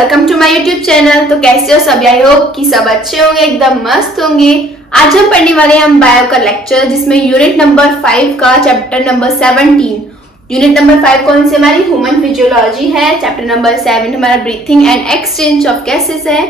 Welcome to my YouTube channel. तो कैसे हो सब? आई होप कि सब अच्छे होंगे, एकदम मस्त होंगे। आज हम पढ़ने वाले हैं बायो का लेक्चर, जिसमें यूनिट नंबर 5 का चैप्टर नंबर 17। यूनिट नंबर 5 कौन सी हमारी ह्यूमन फिजियोलॉजी है। चैप्टर नंबर 7 हमारा breathing and exchange of gases है।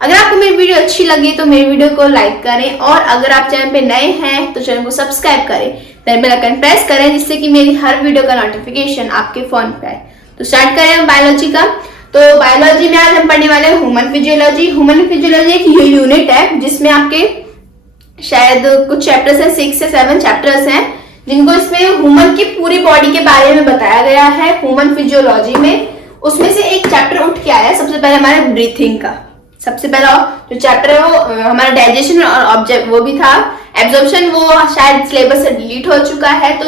अगर आपको मेरी वीडियो अच्छी लगी तो मेरी वीडियो को लाइक करें, और अगर आप चैनल पे नए हैं तो चैनल को सब्सक्राइब करें, बेल आइकन प्रेस करें, जिससे कि मेरी हर वीडियो का नोटिफिकेशन आपके फोन पे आए। तो स्टार्ट करें हम बायोलॉजी का। तो बायोलॉजी में आज हम पढ़ने वाले हैं ह्यूमन फिजियोलॉजी। ह्यूमन फिजियोलॉजी एक यूनिट है जिसमें आपके शायद कुछ चैप्टर्स हैं, 6 से 7 चैप्टर्स हैं, जिनको इसमें ह्यूमन की पूरी बॉडी के बारे में बताया गया है। ह्यूमन फिजियोलॉजी में उसमें से एक चैप्टर उठ के आया सबसे पहले हमारे ब्रीथिंग का। सबसे पहला जो चैप्टर है वो हमारा डाइजेशन और ऑब्जेक्ट वो भी था। एब्जॉर्प्शन वो शायद सिलेबस से डिलीट हो चुका है। तो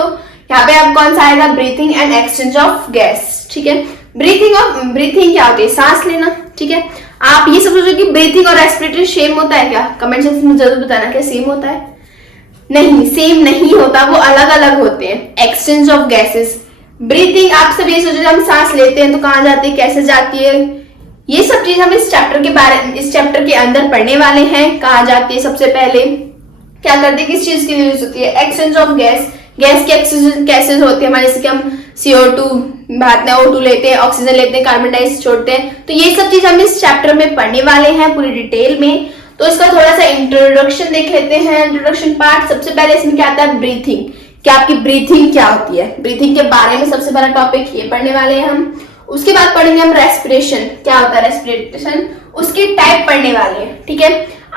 यहाँ पे अब कौन सा आएगा? Breathing and exchange of gas. ठीक है, ब्रीथिंग क्या होती है? सांस लेना। ठीक है, आप ये सब सोचो कि ब्रीथिंग और रेस्पिरेटरी सेम होता है क्या? कमेंट सेक्शन में जरूर बताना क्या सेम होता है। नहीं, सेम नहीं होता, वो अलग अलग होते हैं। एक्सचेंज ऑफ गैसेस, ब्रीथिंग आप सब ये सोचो हम सांस लेते हैं तो कहाँ जाती है, कैसे जाती है, ये सब चीज हम इस चैप्टर के अंदर पढ़ने वाले हैं। कहाँ जाती है, सबसे पहले क्या करते हैं, किस चीज की यूज होती है? Exchange of gas. गैस की एक्सचेंज कैसे होती है हमारे, जैसे कि हम CO2 भाप में O2 लेते हैं, ऑक्सीजन लेते हैं, कार्बन डाइऑक्साइड छोड़ते हैं। तो ये सब चीज हम इस चैप्टर में पढ़ने वाले हैं पूरी डिटेल में। तो इसका थोड़ा सा इंट्रोडक्शन देख लेते हैं। इंट्रोडक्शन पार्ट, सबसे पहले इसमें क्या आता है? ब्रीथिंग। क्या आपकी ब्रीथिंग क्या होती है, ब्रीथिंग के बारे में सबसे पहला टॉपिक ये पढ़ने वाले हैं हम। उसके बाद पढ़ेंगे हम रेस्पिरेशन, क्या होता है रेस्पिरेशन, उसके टाइप पढ़ने वाले हैं। ठीक है,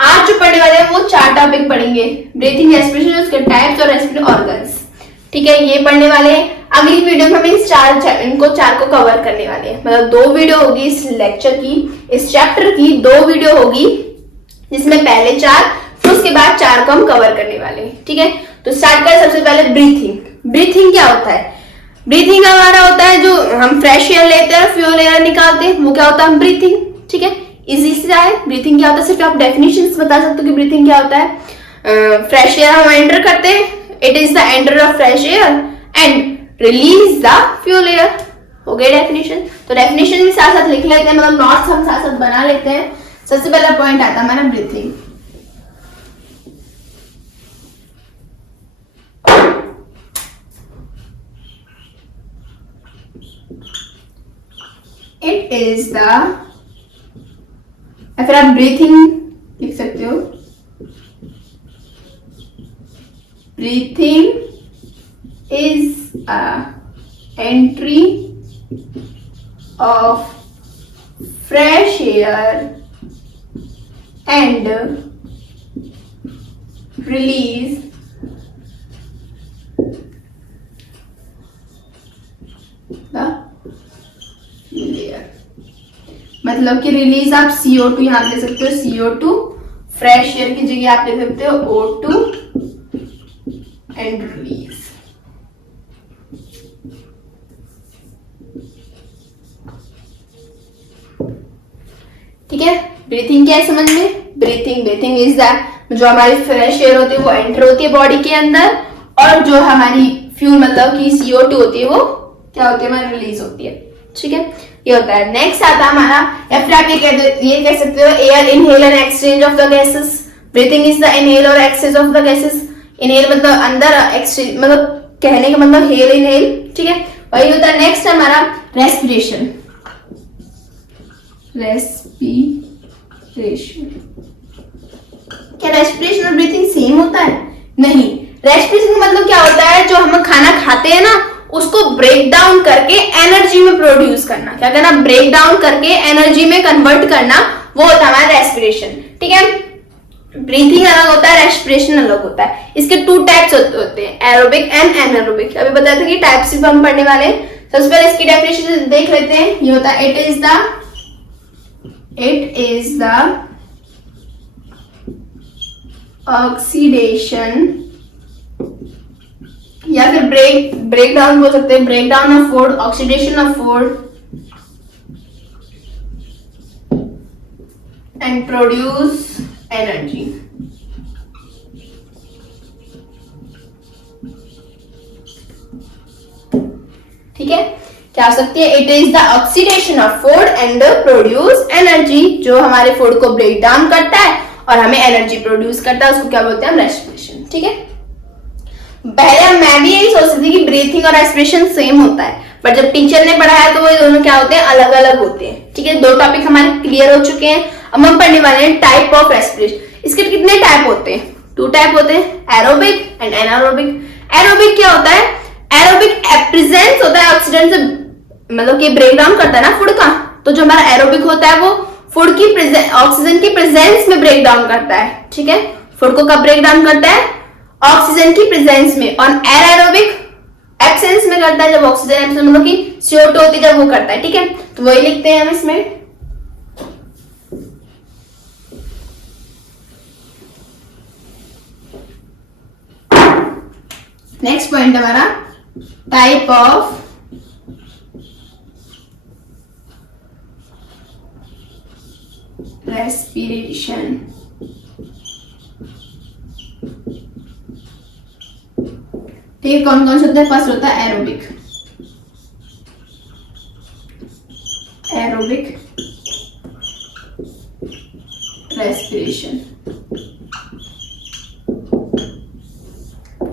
आज जो पढ़ने वाले हैं वो 4 टॉपिक पढ़ेंगे, ब्रीथिंग, रेस्पिरेशन, उसके टाइप्स और रेस्पिरेटरी ऑर्गन्स। ठीक है, ये पढ़ने वाले हैं। अगली वीडियो में हम इनको चार को कवर करने वाले हैं। मतलब 2 वीडियो होगी इस लेक्चर की, इस चैप्टर की 2 वीडियो होगी, जिसमें पहले 4 फिर उसके बाद 4 को हम कवर करने वाले हैं। ठीक है, तो स्टार्ट करें सबसे पहले ब्रीथिंग। ब्रीथिंग क्या होता है? ब्रीथिंग हमारा होता है जो हम फ्रेश एयर लेते हैं, फ्यूल एयर निकालते हैं, वो क्या होता है? ब्रीथिंग। ठीक है, इजी से है ब्रीथिंग क्या होता है। सिर्फ आप डेफिनेशंस बता सकते हो कि ब्रीथिंग क्या होता है। फ्रेश एयर हम एंटर करते हैं, it is the enter of fresh air and release the fuel air. हो गई डेफिनेशन। तो डेफिनेशन भी साथ साथ लिख लेते हैं, मतलब नोट्स हम साथ साथ बना लेते हैं। सबसे पहला पॉइंट आता है हमारा ब्रीथिंग। इट इज द, या फिर आप ब्रीथिंग लिख सकते हो। Breathing is a entry of fresh air and release the air. मतलब कि रिलीज आप CO2 यहां ले सकते हो, CO2, फ्रेश एयर की जगह आप ले सकते हो O2 एंड रिलीज। ठीक है, ब्रीथिंग क्या है समझ में? ब्रीथिंग इज दैट जो हमारी फ्रेश एयर होती है वो एंटर होती है बॉडी के अंदर, और जो हमारी फ्यूल मतलब कि CO2 होती है वो क्या होती है? हमारी रिलीज होती है। ठीक है, ये होता है। नेक्स्ट आता है हमारा, या फिर आप ये कह सकते हो air inhale and exchange of the gases. Breathing is the inhale और exchange of the gases. Inhale मतलब अंदर, एक्सचेंज मतलब कहने का मतलब हेल इनहेल। ठीक है, वही होता है। नेक्स्ट हमारा रेस्पिरेशन। क्या रेस्पिरेशन और ब्रीथिंग सेम होता है? नहीं। रेस्पिरेशन का मतलब क्या होता है? जो हम खाना खाते हैं ना, उसको ब्रेक डाउन करके एनर्जी में प्रोड्यूस करना। क्या करना? ब्रेक डाउन करके एनर्जी में कन्वर्ट करना, वो होता है हमारा रेस्पिरेशन। ठीक है, ब्रीथिंग अलग होता है, रेस्पिरेशन अलग होता है। इसके 2 टाइप्स होते हैं, एरोबिक एंड एनारोबिक। अभी बताया था कि टाइप्स भी हम पढ़ने वाले हैं। सबसे पहले इसकी डेफिनेशन देख लेते हैं। ये होता है इट इज द ऑक्सीडेशन, या फिर ब्रेक डाउन बोल सकते हैं, break down of food, oxidation of food and produce energy. ठीक है, क्या हो सकती है? It is the oxidation of food and produce energy, जो हमारे फूड को ब्रेक डाउन करता है और हमें एनर्जी प्रोड्यूस करता है, उसको क्या बोलते हैं? हम रेस्पिरेशन। ठीक है, पहले मैं भी यही सोचती थी कि ब्रीथिंग और रेस्पिरेशन सेम होता है, पर जब टीचर ने पढ़ाया तो वो दोनों क्या होते हैं? अलग अलग होते हैं। ठीक है, दो टॉपिक हमारे क्लियर हो चुके हैं। अब हम पढ़ने वाले हैं टाइप ऑफ रेस्पिरेशन। इसके कितने टाइप होते हैं? 2 टाइप होते हैं, एरोबिक एंड एनारोबिक। एरोबिक क्या होता है? एरोबिक प्रेजेंस होता है ऑक्सीजन से, मतलब कि ब्रेक डाउन करता है ना फूड का, तो जो हमारा एरोबिक होता है वो फूड की ऑक्सीजन की प्रेजेंस में ब्रेक डाउन करता है। ठीक है, फूड को कब ब्रेक डाउन करता है? ऑक्सीजन की प्रेजेंस में। और एनारोबिक एब्सेंस में करता है, जब ऑक्सीजन एब्सेंस मतलब कि CO2 होती है जब वो करता है। ठीक है, तो वही लिखते हैं हम इसमें। नेक्स्ट पॉइंट हमारा टाइप ऑफ रेस्पिरेशन। ठीक है, कौन कौन से होता है? फर्स्ट होता है एरोबिक। एरोबिक रेस्पिरेशन,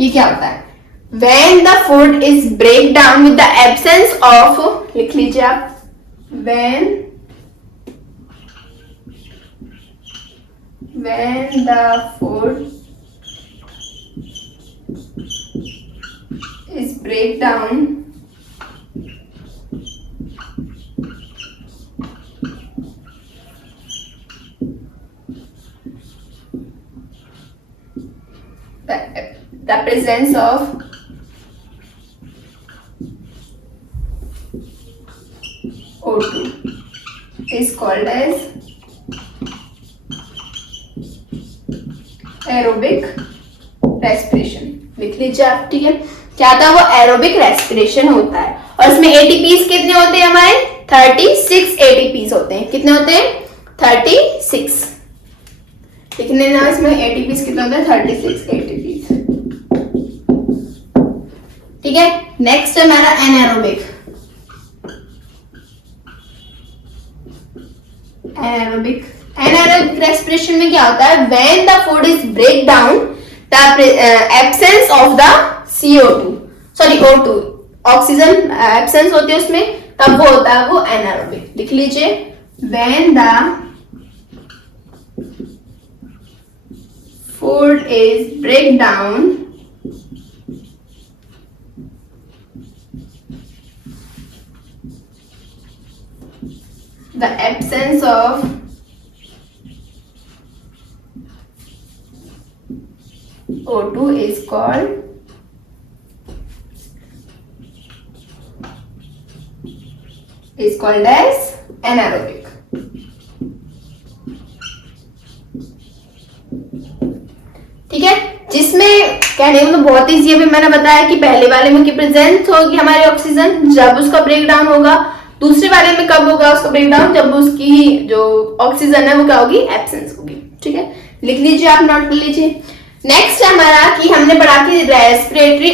ये क्या होता है? When the food is break down with the absence of, लिख लीजिए आप, when the food is break down the presence of O2 is called as aerobic respiration. लिख लीजिए आप। ठीक है, क्या था? वो एरोबिक रेस्पिरेशन होता है। और इसमें एटीपीज कितने होते हैं हमारे? 36 एटीपीज होते हैं। कितने होते हैं? 36। लिखने ना इसमें एटीपीज कितने होते हैं? 36 एटीपीज। ठीक है, नेक्स्ट है हमारा एनारोबिक। एनारोबिक एनारोबिक रेस्पिरेशन में क्या होता है? When the food is break down the absence of the CO2, sorry O2, oxygen absence होती है उसमें, तब वो होता है वो एनारोबिक। लिख लीजिए, when the food is break down the absence of O2 is called as anaerobic। ठीक है, जिसमें कहने में तो बहुत ईजी है। मैंने बताया कि पहले वाले में की प्रेजेंस होगी हमारे ऑक्सीजन जब उसका ब्रेक डाउन होगा, दूसरे वाले में कब होगा उसका ब्रेक डाउन? जब उसकी जो ऑक्सीजन है वो क्या होगी? एब्सेंस होगी। ठीक है, लिख लीजिए आप, नोट कर लीजिए। नेक्स्ट है हमारा कि हमने पढ़ा कि रेस्पिरेटरी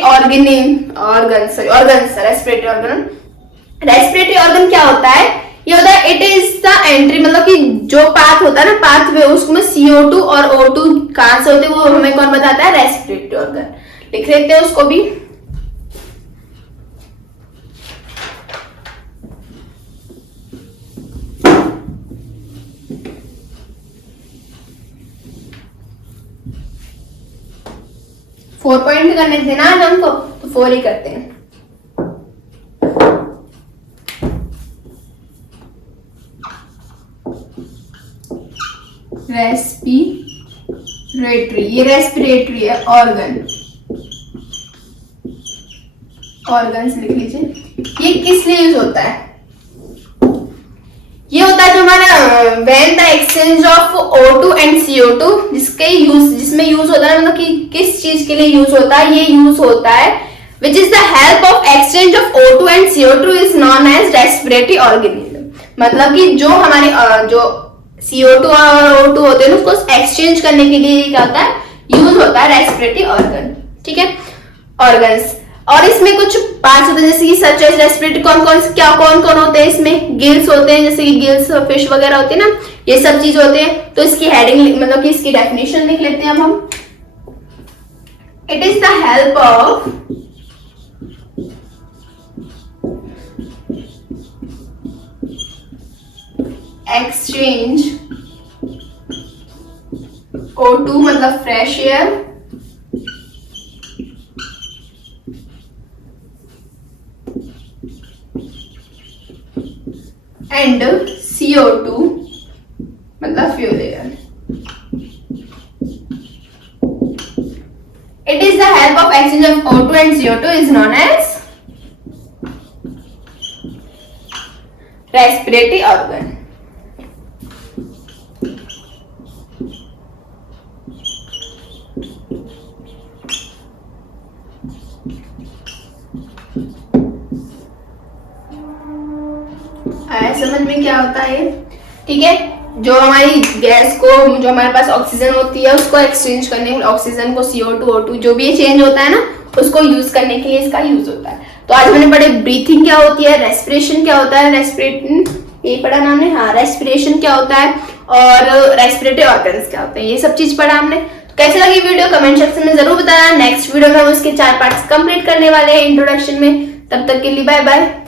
रेस्पिरेटरी ऑर्गन क्या होता है? ये होता है इट इज द एंट्री, मतलब कि जो पाथ होता है ना, पाथ वे, उसमें CO2 और O2 कहां से होते हैं वो हमें कौन बताता है? Respiratory organ. लिख लेते हैं उसको भी। फोर पॉइंट करने थे ना आज हमको, तो 4 ही करते हैं। रेस्पिरेटरी, ये रेस्पिरेटरी है ऑर्गन्स लिख लीजिए। ये किस लिए यूज होता है? ये होता है जो हमारा when the exchange of O2 and CO2, जिसमें यूज होता है, मतलब कि किस चीज के लिए यूज होता है? ये यूज होता है which is the help of exchange of O2 and CO2 is known as respiratory organism. मतलब कि जो हमारे जो CO2 और O2 होते हैं उसको एक्सचेंज करने के लिए क्या होता है? यूज होता है रेस्पिरेटरी ऑर्गन। ठीक है, ऑर्गन्स। और इसमें कुछ पार्ट्स होते हैं जैसे कि सच एज रेस्पिरेटरी, कौन कौन होते हैं इसमें, गिल्स होते हैं, जैसे कि गिल्स फिश वगैरह होते हैं ना, ये सब चीज होते हैं। तो इसकी हेडिंग मतलब कि इसकी डेफिनेशन लिख लेते हैं अब हम। It is the help of exchange O2 मतलब फ्रेश एयर एंड CO2 मतलब fuel air. It is the help of exchange of O2 and CO2 is known as respiratory organ. आया समझ में क्या होता है? ठीक है, जो हमारी गैस को, जो हमारे पास ऑक्सीजन होती है उसको एक्सचेंज करने, ऑक्सीजन को CO2 O2 जो भी ये चेंज होता है ना, उसको यूज करने के लिए इसका यूज होता है। तो आज मैंने पढ़े ब्रीथिंग क्या होती है, रेस्पिरेशन क्या होता है, रेस्पिरेशन ये पढ़ा ना हमने, हाँ रेस्पिरेशन क्या होता है, और रेस्पिरेटरी ऑर्गन्स क्या होते हैं, ये सब चीज पढ़ा हमने। तो कैसे लगी वीडियो कमेंट सेक्शन में जरूर बताना। नेक्स्ट वीडियो में हम उसके 4 पार्ट्स कंप्लीट करने वाले हैं इंट्रोडक्शन में। तब तक के लिए बाय बाय।